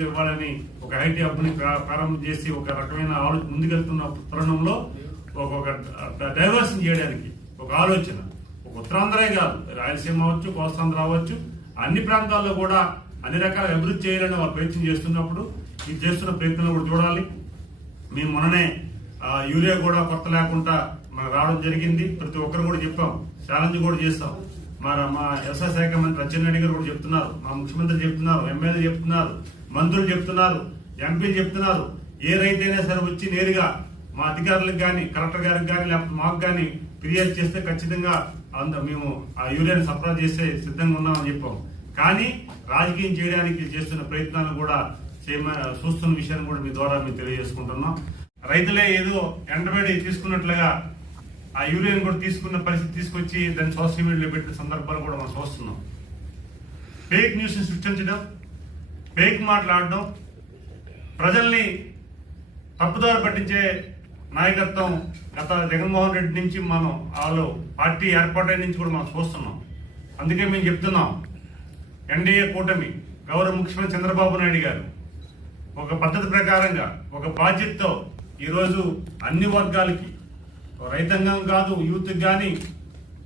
రీచ్లు ఇవ్వాలని ఒక ఐటీ హబ్ని ప్రారంభం చేసి ఒక రకమైన ముందుకెళ్తున్న తరుణంలో ఒక డైవర్షన్ చేయడానికి ఒక ఆలోచన, ఒక ఉత్తరాంధ్రే కాదు, రాయలసీమ అవ్వచ్చు, కోస్తాంధ్ర అవ్వచ్చు, అన్ని ప్రాంతాల్లో కూడా అన్ని రకాల అభివృద్ధి చేయాలని వాళ్ళు ప్రయత్నం చేస్తున్నప్పుడు ఇది చేస్తున్న ప్రయత్నం కూడా చూడాలి. మేము మొన్ననే యూరియా కూడా కొత్త లేకుండా మనకు రావడం జరిగింది. ప్రతి ఒక్కరు కూడా చెప్పాం, ఛాలెంజ్ కూడా చేస్తాం. మా వ్యవసాయ శాఖ మంత్రి అచ్చెన్నాయుడు గారు కూడా చెప్తున్నారు, మా ముఖ్యమంత్రి చెప్తున్నారు, ఎమ్మెల్యే చెప్తున్నారు, మంత్రులు చెప్తున్నారు, ఎంపీలు చెప్తున్నారు. ఏ రైతైనా సరే వచ్చి నేరుగా మా అధికారులకు కానీ, కలెక్టర్ గారికి కానీ, లేకపోతే మాకు కానీ ఫిర్యాదు చేస్తే ఖచ్చితంగా మేము ఆ యూరియాని సరఫరా చేసే సిద్ధంగా ఉన్నామని చెప్పాం. కానీ రాజకీయం చేయడానికి చేస్తున్న ప్రయత్నాలు కూడా చూస్తున్న విషయాన్ని కూడా మీ ద్వారా మేము తెలియజేసుకుంటున్నాం. రైతులే ఏదో ఎండబడి తీసుకున్నట్లుగా ఆ యూరియాని కూడా తీసుకున్న పరిస్థితి తీసుకొచ్చి దాన్ని సోషల్ మీడియాలో పెట్టిన సందర్భాలు కూడా మనం చూస్తున్నాం. ఫేక్ న్యూస్ ని సృష్టించడం, ఫేక్ మాట్లాడడం, ప్రజల్ని తప్పుదారి పట్టించే నాయకత్వం గత జగన్మోహన్ రెడ్డి నుంచి మనం వాళ్ళు పార్టీ ఏర్పాటైన నుంచి కూడా మనం చూస్తున్నాం. అందుకే మేము చెప్తున్నాం, ఎన్డీఏ కూటమి గౌరవ ముఖ్యమంత్రి చంద్రబాబు నాయుడు గారు ఒక పద్ధతి ప్రకారంగా ఒక బాధ్యతతో ఈరోజు అన్ని వర్గాలకి, రైతాంగం కాదు, యూత్ కానీ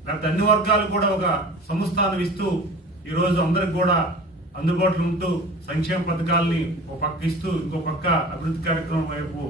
లేకపోతే అన్ని వర్గాలు కూడా ఒక సంస్థానం ఇస్తూ ఈరోజు అందరికి కూడా అందుబాటులో ఉంటూ సంక్షేమ పథకాలని ఒక పక్క ఇస్తూ ఇంకో పక్క అభివృద్ధి కార్యక్రమం వైపు